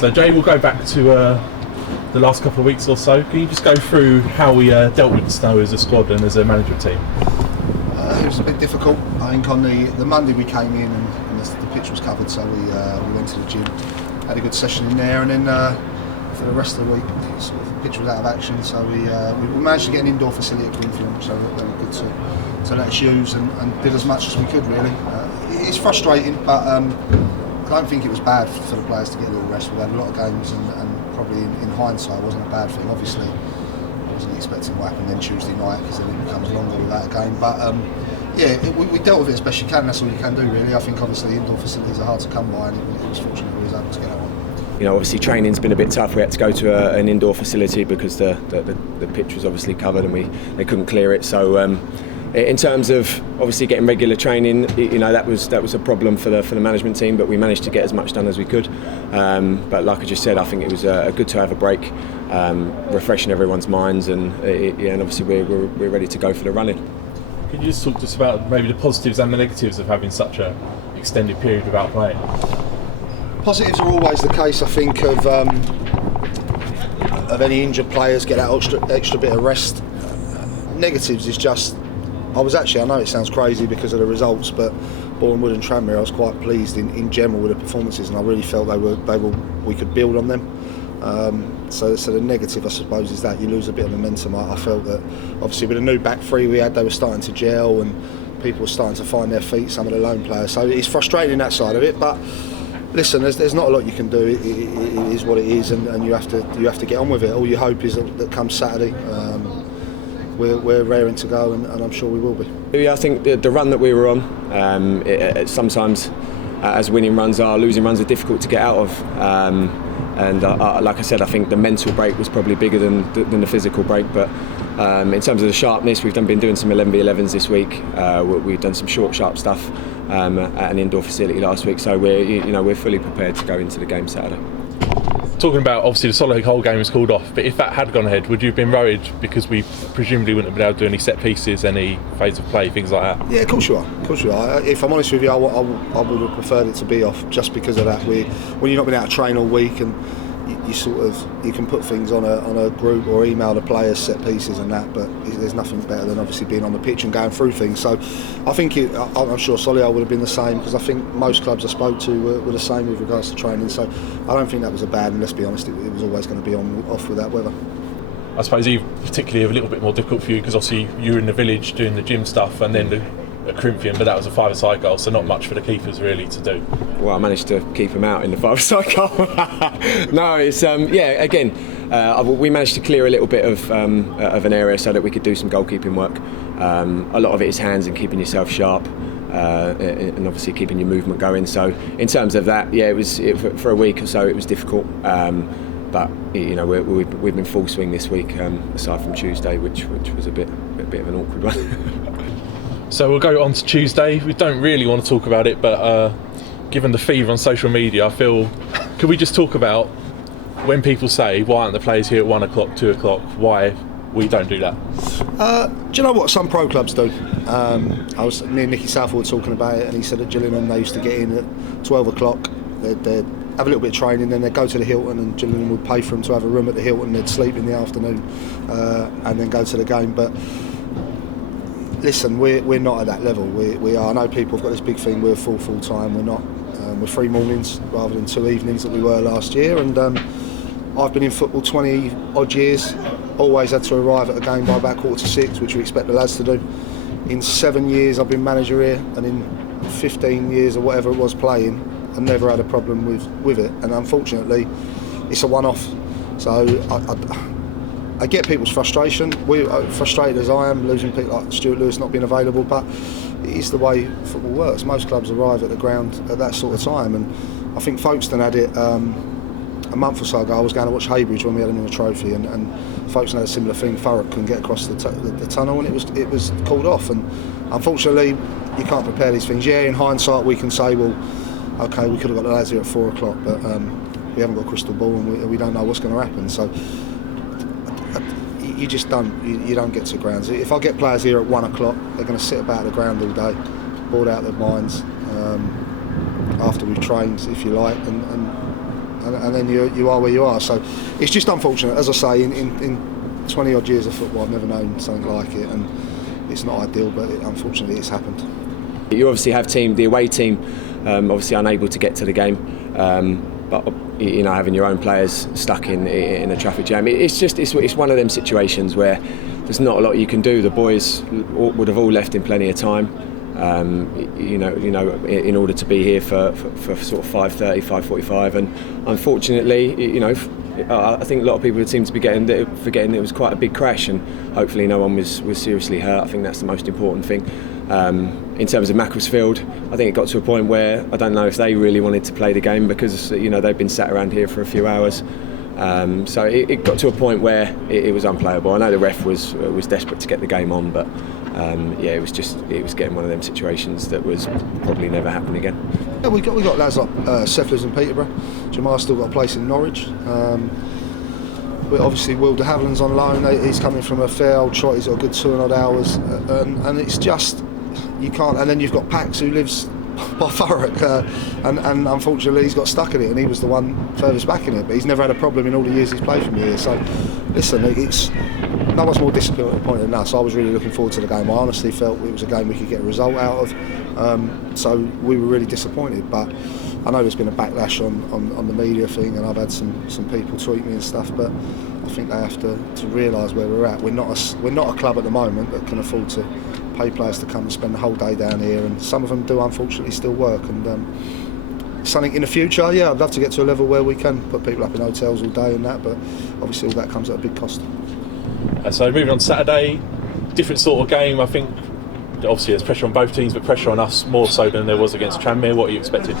So Jay, we'll go back to the last couple of weeks or so. Can you just go through how we dealt with the snow as a squad and as a management team? It was a bit difficult. I think on the Monday we came in and the pitch was covered, so we went to the gym, had a good session in there, and then for the rest of the week the pitch was out of action, so we managed to get an indoor facility at Greenfield, so they were good to let us use, and did as much as we could really. It's frustrating, but I don't think it was bad for the players to get a little rest. We've had a lot of games, and probably in hindsight it wasn't a bad thing. Obviously I wasn't expecting what happened then Tuesday night, because then it becomes longer without a game, but we dealt with it as best you can. That's all you can do really. I think obviously indoor facilities are hard to come by, and it was fortunate we was able to get that one. You know, obviously training's been a bit tough. We had to go to an indoor facility because the pitch was obviously covered and they couldn't clear it. So in terms of obviously getting regular training, you know, that was a problem for the management team, but we managed to get as much done as we could. But like I just said, I think it was good to have a break, refreshing everyone's minds, and obviously we're ready to go for the running. Can you just talk to us about maybe the positives and the negatives of having such an extended period without playing? Positives are always the case, I think, of any injured players get that extra bit of rest. Negatives is just, I know it sounds crazy because of the results, but Boreham Wood and Tranmere, I was quite pleased in general with the performances, and I really felt we could build on them. So the negative, I suppose, is that you lose a bit of momentum. I felt that obviously with the new back three we had, they were starting to gel and people were starting to find their feet, some of the lone players. So it's frustrating that side of it, but listen, there's not a lot you can do. It is what it is, and you have to get on with it. All you hope is that come Saturday, we're raring to go, and I'm sure we will be. Yeah, I think the run that we were on, sometimes as winning runs are, losing runs are difficult to get out of. And like I said, I think the mental break was probably bigger than the physical break. But in terms of the sharpness, we've been doing some 11v11s this week. We've done some short, sharp stuff at an indoor facility last week. So we're fully prepared to go into the game Saturday. Talking about obviously the Solihull game was called off, but if that had gone ahead, would you have been worried because we presumably wouldn't have been able to do any set pieces, any phase of play, things like that? Yeah, of course you are. Of course you are. If I'm honest with you, I would have preferred it to be off just because of that. When you've not been able to train all week, and you can put things on a group or email the players set pieces and that, but there's nothing better than obviously being on the pitch and going through things. So I think I'm sure Solihull would have been the same, because I think most clubs I spoke to were the same with regards to training. So I don't think that was a bad, and let's be honest, it was always going to be off with that weather. I suppose even particularly a little bit more difficult for you because obviously you were in the village doing the gym stuff, and then at Corinthian, but that was a five-a-side goal, so not much for the keepers really to do. Well, I managed to keep him out in the five-a-side goal. No, it's again, we managed to clear a little bit of an area so that we could do some goalkeeping work. A lot of it is hands and keeping yourself sharp, and obviously keeping your movement going. So in terms of that, for a week or so it was difficult. But you know, we've been full swing this week, aside from Tuesday, which was a bit of an awkward one. So we'll go on to Tuesday. We don't really want to talk about it, but given the fever on social media, I feel, could we just talk about when people say, why aren't the players here at 1 o'clock, 2 o'clock, why we don't do that? Do you know what some pro clubs do? I was near Nicky Southall talking about it, and he said at Gillingham they used to get in at 12 o'clock, they'd have a little bit of training, then they'd go to the Hilton, and Gillingham would pay for them to have a room at the Hilton, they'd sleep in the afternoon, and then go to the game. But listen, we're not at that level. We are. I know people have got this big thing. We're full time. We're not. We're 3 mornings rather than 2 evenings that we were last year. And I've been in football 20 odd years. Always had to arrive at a game by about 5:45, which we expect the lads to do. In 7 years I've been manager here, and in 15 years or whatever it was playing, I've never had a problem with it. And unfortunately, it's a one-off. So I get people's frustration. We're frustrated as I am, losing people like Stuart Lewis not being available, but it is the way football works. Most clubs arrive at the ground at that sort of time, and I think Folkestone had it a month or so ago. I was going to watch Haybridge when we had them in a trophy, and Folkestone had a similar thing. Thurrock couldn't get across the tunnel, and it was called off. And unfortunately, you can't prepare these things. Yeah, in hindsight, we can say, well, okay, we could have got the lads here at 4 o'clock, but we haven't got a crystal ball, and we don't know what's going to happen. So you just don't get to grounds. If I get players here at 1 o'clock, they're going to sit about the ground all day, bored out of their minds, after we've trained, if you like, and and then you are where you are. So it's just unfortunate. As I say, in 20 odd years of football, I've never known something like it, and it's not ideal, but unfortunately it's happened. You obviously have the away team, obviously unable to get to the game, but having your own players stuck in a traffic jam, it's one of them situations where there's not a lot you can do. The boys would have all left in plenty of time. In order to be here for sort of 5:30, 5:45, and unfortunately, I think a lot of people seem to be forgetting that it was quite a big crash, and hopefully no one was seriously hurt. I think that's the most important thing. In terms of Macclesfield, I think it got to a point where I don't know if they really wanted to play the game because they've been sat around here for a few hours. So it got to a point where it was unplayable. I know the ref was desperate to get the game on, but it was getting one of them situations that was probably never happen again. Yeah, we got lads like Seth lives in Peterborough. Jamal's still got a place in Norwich. But obviously Will de Havilland's on loan. He's coming from a fair old trot. He's got a good 2 odd hours, and it's just you can't. And then you've got Pax who lives by Thurrock, and unfortunately he's got stuck in it, and he was the one furthest back in it. But he's never had a problem in all the years he's played for me here. So listen, it's no one's more disappointed than us. I was really looking forward to the game. I honestly felt it was a game we could get a result out of. So we were really disappointed, but I know there's been a backlash on the media thing, and I've had some people tweet me and stuff, but I think they have to realise where we're at. We're not a club at the moment that can afford to pay players to come and spend the whole day down here, and some of them do unfortunately still work. And something in the future, I'd love to get to a level where we can put people up in hotels all day and that, but obviously all that comes at a big cost. So moving on to Saturday, different sort of game. I think obviously there's pressure on both teams, but pressure on us more so than there was against Tranmere. What are you expecting?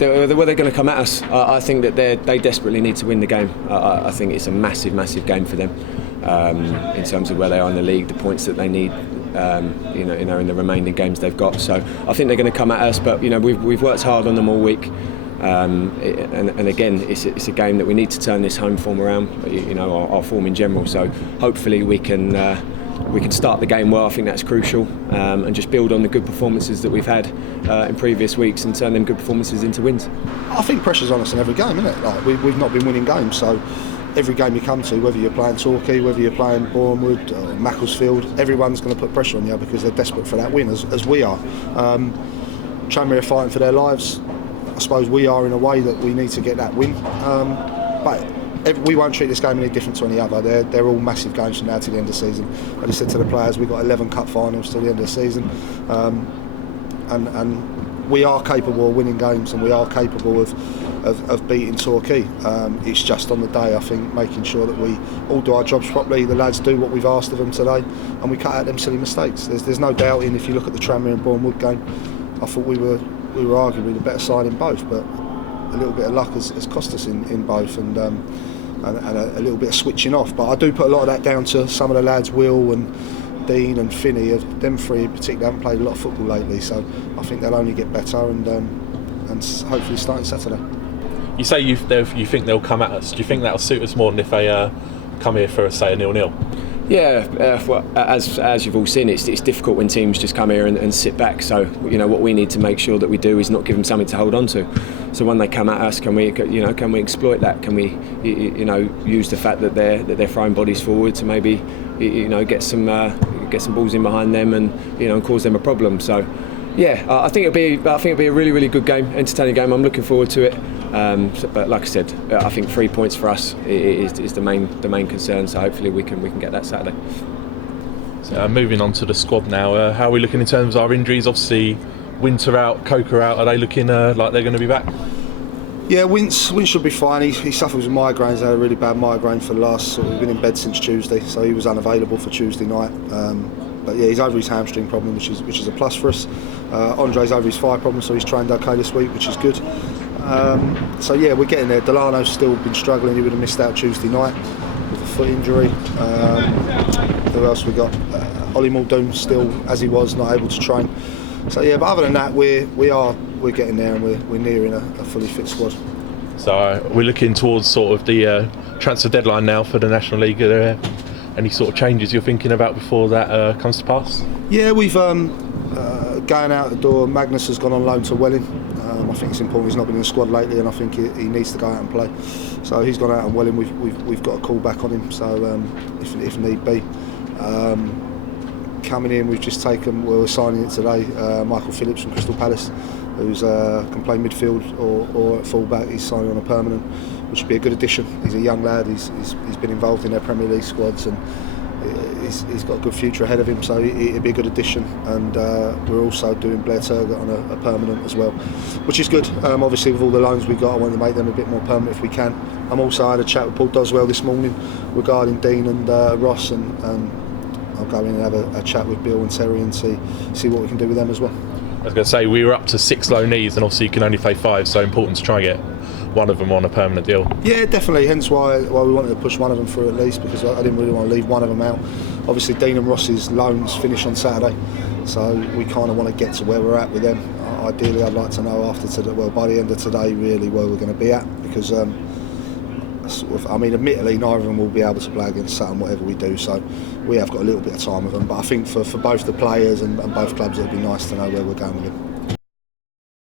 Were they going to come at us? I think that they desperately need to win the game. I think it's a massive game for them in terms of where they are in the league, the points that they need. In the remaining games they've got. So I think they're going to come at us, but we've worked hard on them all week. And again, it's a game that we need to turn this home form around. Our form in general. So hopefully we can start the game well. I think that's crucial, and just build on the good performances that we've had in previous weeks and turn them good performances into wins. I think pressure's on us in every game, isn't it? Like we've not been winning games, so every game you come to, whether you're playing Torquay, whether you're playing Bournemouth or Macclesfield, everyone's going to put pressure on you because they're desperate for that win, as we are. Tranmere are fighting for their lives. I suppose we are in a way that we need to get that win, but we won't treat this game any different to any other. They're all massive games from now to the end of the season. I just said to the players, we've got 11 cup finals till the end of the season, and we are capable of winning games, and we are capable of beating Torquay. It's just on the day, I think, making sure that we all do our jobs properly, the lads do what we've asked of them today, and we cut out them silly mistakes. There's no doubt if you look at the Tranmere and Bournemouth game, I thought we were arguably the better side in both, but a little bit of luck has cost us in both, and a little bit of switching off. But I do put a lot of that down to some of the lads, Will and Dean and Finney. Them three in particular haven't played a lot of football lately, so I think they'll only get better, and hopefully starting Saturday. You say you think they'll come at us. Do you think that'll suit us more than if they come here for, say, a 0-0? Yeah, well, as you've all seen, it's difficult when teams just come here and sit back. So what we need to make sure that we do is not give them something to hold on to. So when they come at us, can we exploit that? Can we use the fact that they're throwing bodies forward to maybe get some balls in behind them and cause them a problem? So yeah, I think it'll be a really, really good game, entertaining game. I'm looking forward to it. But like I said, I think 3 points for us is the main concern. So hopefully we can get that Saturday. So moving on to the squad now. How are we looking in terms of our injuries? Obviously, Winter out, Coker out. Are they looking like they're going to be back? Yeah, Wince should be fine. He suffers with migraines. He had a really bad migraine for the last. We've been in bed since Tuesday, so he was unavailable for Tuesday night. But yeah, he's over his hamstring problem, which is a plus for us. Andre's over his thigh problem, so he's trained okay this week, which is good. So yeah, we're getting there. Delano's still been struggling. He would have missed out Tuesday night with a foot injury. Who else we got? Ollie Muldoon still, as he was, not able to train. So yeah, but other than that, we're getting there, and we're nearing a fully fit squad. So we're looking towards sort of the transfer deadline now for the National League. Are there any sort of changes you're thinking about before that comes to pass? Yeah, we've going out the door. Magnus has gone on loan to Welling. I think it's important. He's not been in the squad lately, and I think he needs to go out and play. So he's gone out and Welling. We've got a call back on him. So if need be. Coming in, we've just taken. We're signing it today. Michael Phillips from Crystal Palace, who's can play midfield or at full-back. He's signing on a permanent, which would be a good addition. He's a young lad. He's been involved in their Premier League squads, and he's got a good future ahead of him. So it'd be a good addition. And we're also doing Blair Turgott on a permanent as well, which is good. Obviously, with all the loans we've got, I want to make them a bit more permanent if we can. I'm also had a chat with Paul Doswell this morning regarding Dean and Ross, and I'll go in and have a chat with Bill and Terry and see what we can do with them as well. I was going to say, we were up to 6 loanees, and obviously you can only play 5, so important to try and get one of them on a permanent deal. Yeah, definitely. Hence why we wanted to push one of them through at least, because I didn't really want to leave one of them out. Obviously, Dean and Ross's loans finish on Saturday, so we kind of want to get to where we're at with them. Ideally, I'd like to know after today, by the end of today, really where we're going to be at, because admittedly, neither of them will be able to play against Sutton whatever we do, so we have got a little bit of time with them. But I think for both the players and both clubs, it'd be nice to know where we're going with them.